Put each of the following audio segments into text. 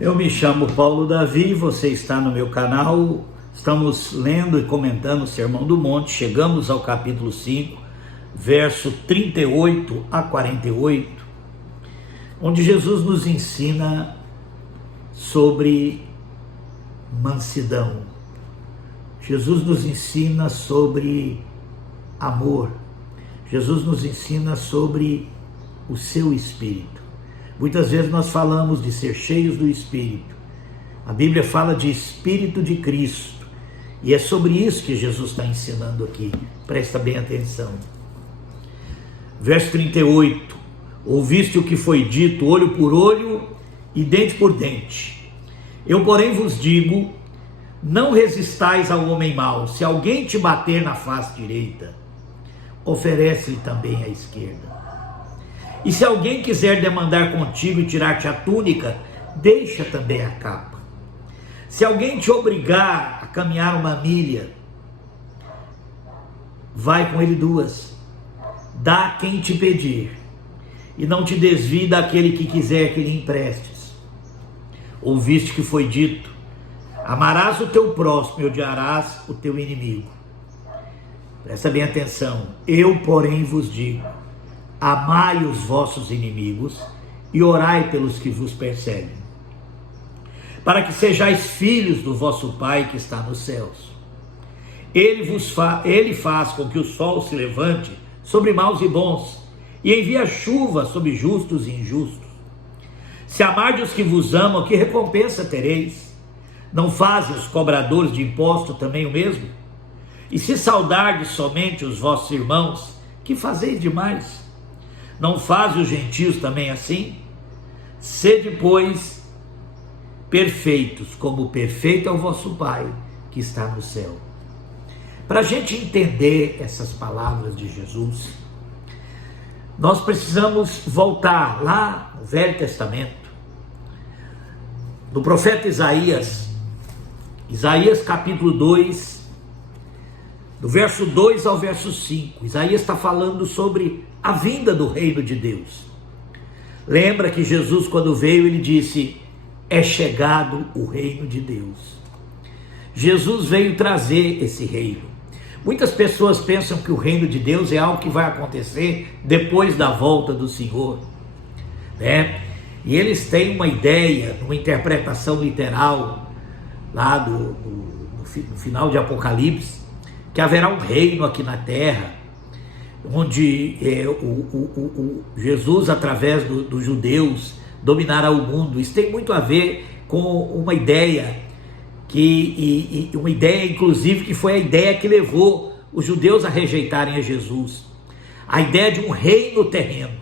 Eu me chamo Paulo Davi, você está no meu canal. Estamos lendo e comentando o Sermão do Monte. Chegamos ao capítulo 5, verso 38 a 48, onde Jesus nos ensina sobre mansidão. Jesus nos ensina sobre amor. Jesus nos ensina sobre o seu Espírito. Muitas vezes nós falamos de ser cheios do Espírito. A Bíblia fala de Espírito de Cristo. E é sobre isso que Jesus está ensinando aqui. Presta bem atenção. Verso 38. Ouviste o que foi dito, olho por olho e dente por dente. Eu, porém, vos digo, não resistais ao homem mau. Se alguém te bater na face direita, oferece-lhe também a esquerda. E se alguém quiser demandar contigo e tirar-te a túnica, deixa também a capa. Se alguém te obrigar a caminhar uma milha, vai com ele 2. Dá a quem te pedir, e não te desvie daquele que quiser que lhe emprestes. Ouviste que foi dito, amarás o teu próximo e odiarás o teu inimigo. Presta bem atenção. Eu, porém, vos digo, amai os vossos inimigos e orai pelos que vos perseguem, para que sejais filhos do vosso Pai que está nos céus. Ele faz com que o sol se levante sobre maus e bons, e envia chuva sobre justos e injustos. Se amardes os que vos amam, que recompensa tereis? Não fazem os cobradores de imposto também o mesmo? E se saudardes somente os vossos irmãos, que fazeis demais? Não fazem os gentios também assim? Sede, pois, perfeitos, como perfeito é o vosso Pai que está no céu. Para a gente entender essas palavras de Jesus, nós precisamos voltar lá no Velho Testamento, no profeta Isaías capítulo 2, do verso 2 ao verso 5. Isaías está falando sobre a vinda do reino de Deus. Lembra que Jesus, quando veio, ele disse, é chegado o reino de Deus. Jesus veio trazer esse reino. Muitas pessoas pensam que o reino de Deus é algo que vai acontecer depois da volta do Senhor, né? E eles têm uma ideia, uma interpretação literal, lá no final de Apocalipse, que haverá um reino aqui na terra, onde Jesus, através dos judeus, dominará o mundo. Isso tem muito a ver com uma ideia, uma ideia inclusive que foi a ideia que levou os judeus a rejeitarem a Jesus. A ideia de um reino terreno.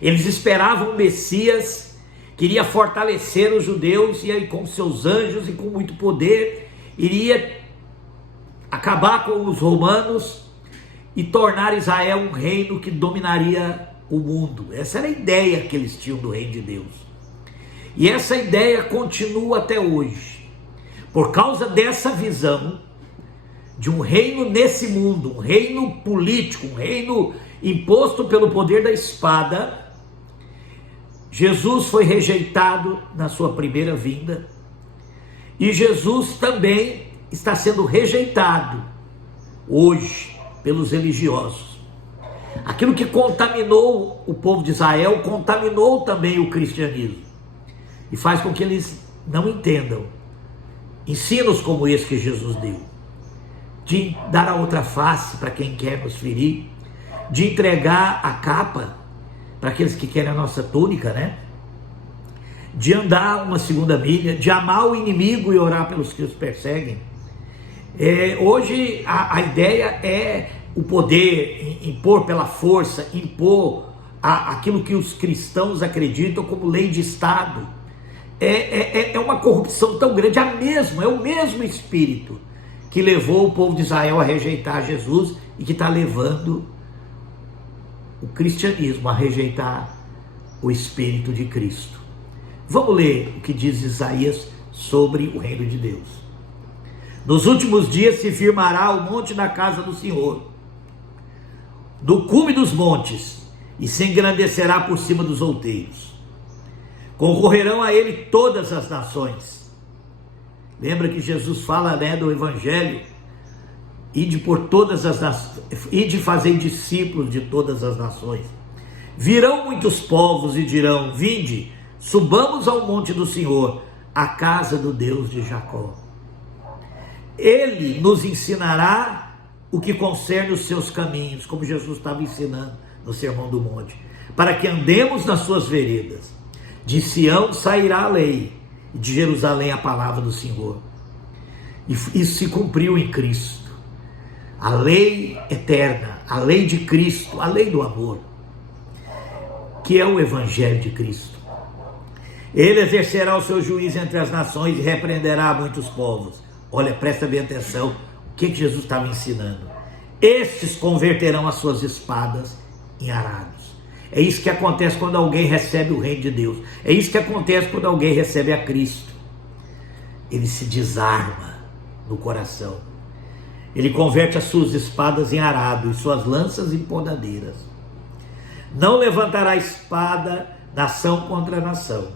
Eles esperavam o Messias, queria fortalecer os judeus, e aí com seus anjos e com muito poder, iria acabar com os romanos e tornar Israel um reino que dominaria o mundo. Essa era a ideia que eles tinham do reino de Deus. E essa ideia continua até hoje. Por causa dessa visão de um reino nesse mundo, um reino político, um reino imposto pelo poder da espada, Jesus foi rejeitado na sua primeira vinda. E Jesus também está sendo rejeitado hoje pelos religiosos. Aquilo que contaminou o povo de Israel, contaminou também o cristianismo, e faz com que eles não entendam ensinos como esse que Jesus deu, de dar a outra face para quem quer nos ferir, de entregar a capa para aqueles que querem a nossa túnica, né? De andar uma segunda milha, de amar o inimigo e orar pelos que os perseguem. Hoje a ideia é o poder, impor pela força, impor aquilo que os cristãos acreditam como lei de Estado. É uma corrupção tão grande, é o mesmo espírito que levou o povo de Israel a rejeitar Jesus e que está levando o cristianismo a rejeitar o Espírito de Cristo. Vamos ler o que diz Isaías sobre o reino de Deus. Nos últimos dias se firmará o monte da casa do Senhor, do cume dos montes, e se engrandecerá por cima dos outeiros. Concorrerão a ele todas as nações. Lembra que Jesus fala, né, do evangelho, ide por todas as nações, ide fazer discípulos de todas as nações. Virão muitos povos e dirão: vinde, subamos ao monte do Senhor, à casa do Deus de Jacó. Ele nos ensinará o que concerne os seus caminhos, como Jesus estava ensinando no Sermão do Monte, para que andemos nas suas veredas. De Sião sairá a lei, e de Jerusalém a palavra do Senhor. E isso se cumpriu em Cristo. A lei eterna, a lei de Cristo, a lei do amor, que é o Evangelho de Cristo. Ele exercerá o seu juízo entre as nações e repreenderá muitos povos. Olha, presta bem atenção, o que Jesus estava ensinando. Estes converterão as suas espadas em arados. É isso que acontece quando alguém recebe o reino de Deus. É isso que acontece quando alguém recebe a Cristo. Ele se desarma no coração. Ele converte as suas espadas em arado e suas lanças em podadeiras. Não levantará espada nação contra nação,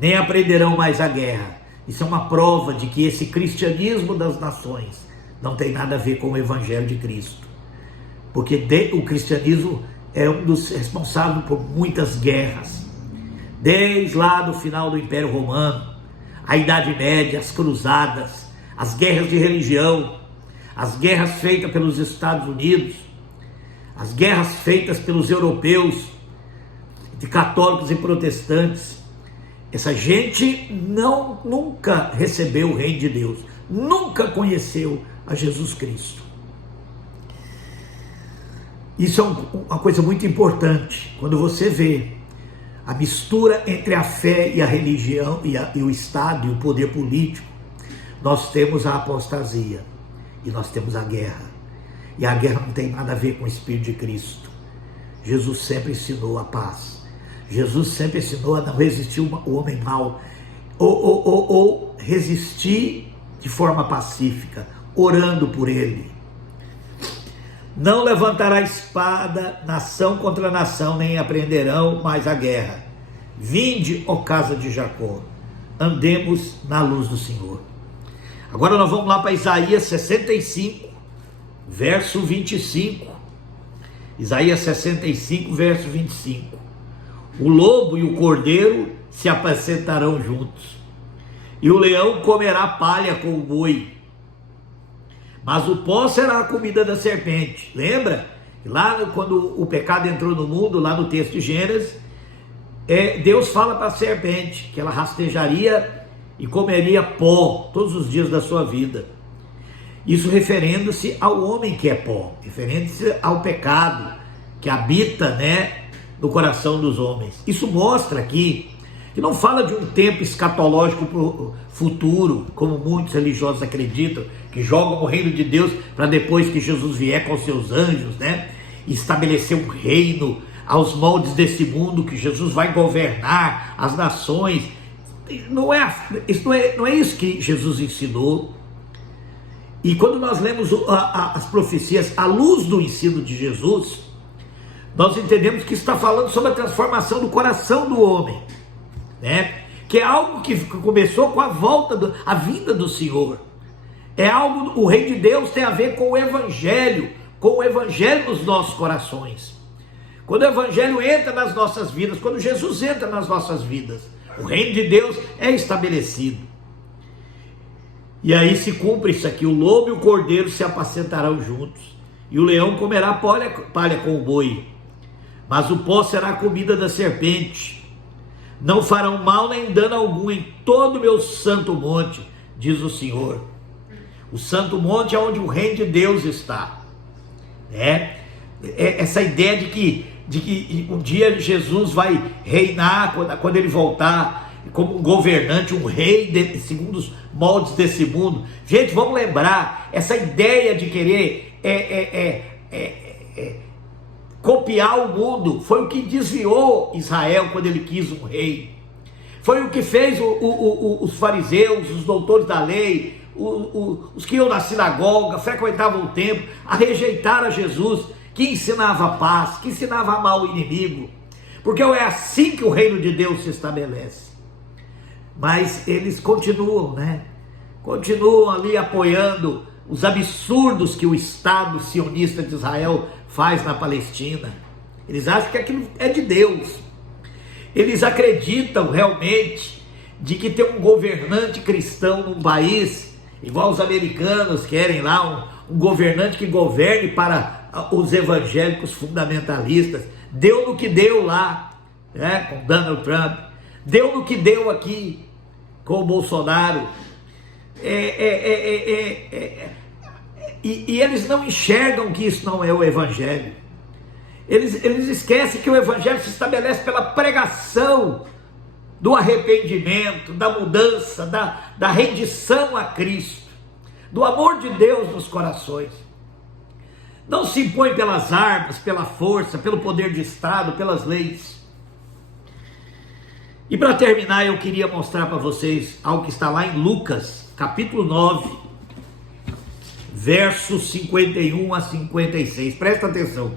nem aprenderão mais a guerra. Isso é uma prova de que esse cristianismo das nações não tem nada a ver com o Evangelho de Cristo. Porque o cristianismo é um dos responsáveis por muitas guerras. Desde lá do final do Império Romano, a Idade Média, as cruzadas, as guerras de religião, as guerras feitas pelos Estados Unidos, as guerras feitas pelos europeus, de católicos e protestantes. Essa gente nunca recebeu o reino de Deus, nunca conheceu a Jesus Cristo. Isso é uma coisa muito importante, quando você vê a mistura entre a fé e a religião, e o Estado e o poder político. Nós temos a apostasia e nós temos a guerra. E a guerra não tem nada a ver com o Espírito de Cristo. Jesus sempre ensinou a paz. Jesus sempre ensinou a não resistir o homem mau, ou resistir de forma pacífica, orando por ele. Não levantará espada nação contra nação, nem aprenderão mais a guerra. Vinde, ó casa de Jacó, andemos na luz do Senhor. Agora nós vamos lá para Isaías 65, verso 25. Isaías 65, verso 25. O lobo e o cordeiro se apacentarão juntos, e o leão comerá palha com o boi, mas o pó será a comida da serpente. Lembra? Lá quando o pecado entrou no mundo, lá no texto de Gênesis, Deus fala para a serpente que ela rastejaria e comeria pó todos os dias da sua vida. Isso referindo-se ao homem que é pó, referindo-se ao pecado que habita, né, no coração dos homens. Isso mostra aqui que não fala de um tempo escatológico para o futuro, como muitos religiosos acreditam, que jogam o reino de Deus para depois que Jesus vier com seus anjos, né, estabelecer um reino aos moldes desse mundo, que Jesus vai governar as nações. Não é isso que Jesus ensinou. E quando nós lemos as profecias à luz do ensino de Jesus, nós entendemos que está falando sobre a transformação do coração do homem, né? Que é algo que começou com a vinda do Senhor. É algo, o reino de Deus tem a ver com o Evangelho nos nossos corações. Quando o Evangelho entra nas nossas vidas, quando Jesus entra nas nossas vidas, o reino de Deus é estabelecido. E aí se cumpre isso aqui: o lobo e o cordeiro se apacentarão juntos, e o leão comerá palha com o boi, mas o pó será a comida da serpente. Não farão mal nem dano algum em todo o meu santo monte, diz o Senhor. O santo monte é onde o reino de Deus está. Essa ideia de que um dia Jesus vai reinar, quando ele voltar, como um governante, um rei, segundo os moldes desse mundo. Gente, vamos lembrar, essa ideia de querer copiar o mundo foi o que desviou Israel quando ele quis um rei. Foi o que fez os fariseus, os doutores da lei, os que iam na sinagoga, frequentavam o templo, a rejeitar a Jesus, que ensinava a paz, que ensinava a amar o inimigo. porque é assim que o reino de Deus se estabelece. Mas eles continuam, né? Continuam ali apoiando os absurdos que o Estado sionista de Israel faz na Palestina. Eles acham que aquilo é de Deus. Eles acreditam realmente de que tem um governante cristão num país, igual os americanos querem lá, um governante que governe para os evangélicos fundamentalistas. Deu no que deu lá, né, com Donald Trump. Deu no que deu aqui com o Bolsonaro. E eles não enxergam que isso não é o evangelho. Eles esquecem que o evangelho se estabelece pela pregação do arrependimento, da mudança, da rendição a Cristo, do amor de Deus nos corações. Não se impõe pelas armas, pela força, pelo poder de Estado, pelas leis. E para terminar, eu queria mostrar para vocês algo que está lá em Lucas, capítulo 9, versos 51 a 56. Presta atenção.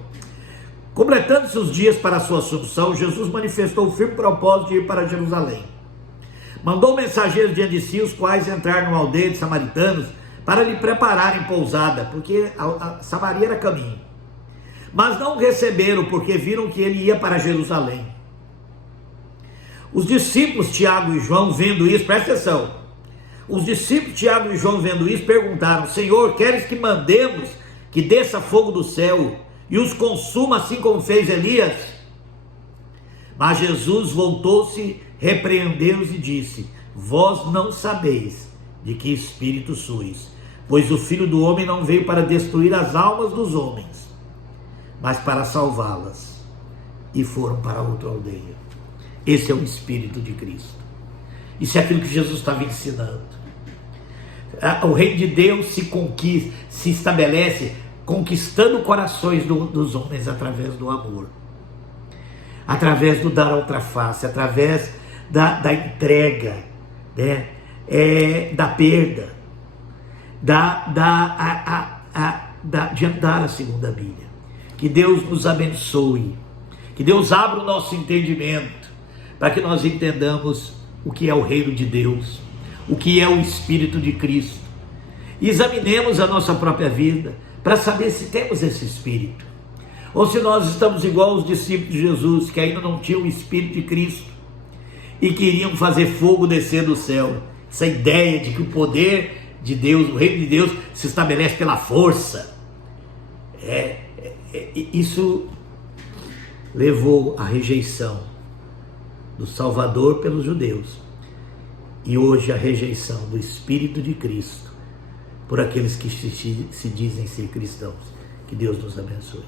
Completando-se os dias para a sua assunção, Jesus manifestou o firme propósito de ir para Jerusalém. Mandou mensageiros diante de si, os quais entraram numa aldeia de samaritanos para lhe prepararem pousada, porque a Samaria era caminho. Mas não o receberam, porque viram que ele ia para Jerusalém. Os discípulos Tiago e João, vendo isso, presta atenção. Os discípulos Tiago e João, vendo isso, perguntaram: Senhor, queres que mandemos que desça fogo do céu e os consuma, assim como fez Elias? Mas Jesus voltou-se, repreendeu-os e disse: Vós não sabeis de que espírito sois, pois o Filho do Homem não veio para destruir as almas dos homens, mas para salvá-las. E foram para outra aldeia. Esse é o Espírito de Cristo. Isso é aquilo que Jesus estava ensinando. O reino de Deus se estabelece conquistando corações dos homens através do amor, através do dar outra face, através da entrega, né? Da perda, de andar a segunda milha. Que Deus nos abençoe, que Deus abra o nosso entendimento, para que nós entendamos o que é o reino de Deus, o que é o Espírito de Cristo. E examinemos a nossa própria vida, para saber se temos esse Espírito, ou se nós estamos igual os discípulos de Jesus, que ainda não tinham o Espírito de Cristo, e queriam fazer fogo descer do céu. Essa ideia de que o poder de Deus, o reino de Deus, se estabelece pela força. Isso levou à rejeição do Salvador pelos judeus, e hoje a rejeição do Espírito de Cristo por aqueles que se dizem ser cristãos. Que Deus nos abençoe.